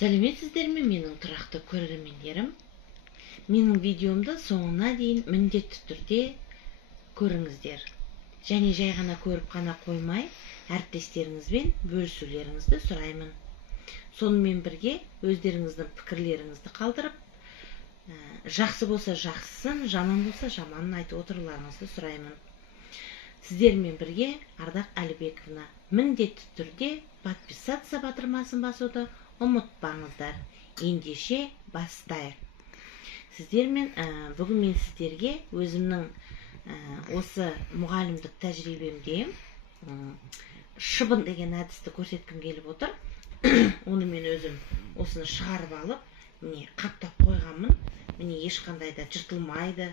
Сәлеметсіздер ме менің тұрақты көрермендерім? Менің видеомды соңына дейін міндетті түрде көріңіздер. Және жай ғана көріп қана қоймай, әріптестеріңізбен бөлісулеріңізді сұраймын. Сонымен бірге өздеріңіздің пікірлеріңізді қалдырып, жақсы болса жақсысын, жаман болса жаманын айтып отыруларыңызды сұраймын. Сіздермен бірге Ардақ Әлібековна. Міндетті түрде подписаться батырмасын басуды ұмытпаңыздар. Ендеше бастайық. Бүгін мен сіздерге өзімнің осы мұғалімдік тәжірибемде шыбын деген әдісті көрсеткім келіп отыр. Оны мен өзім осыны шығарып алып, міне қаптап қойғанмын. Міне ешқандай да жыртылмайды,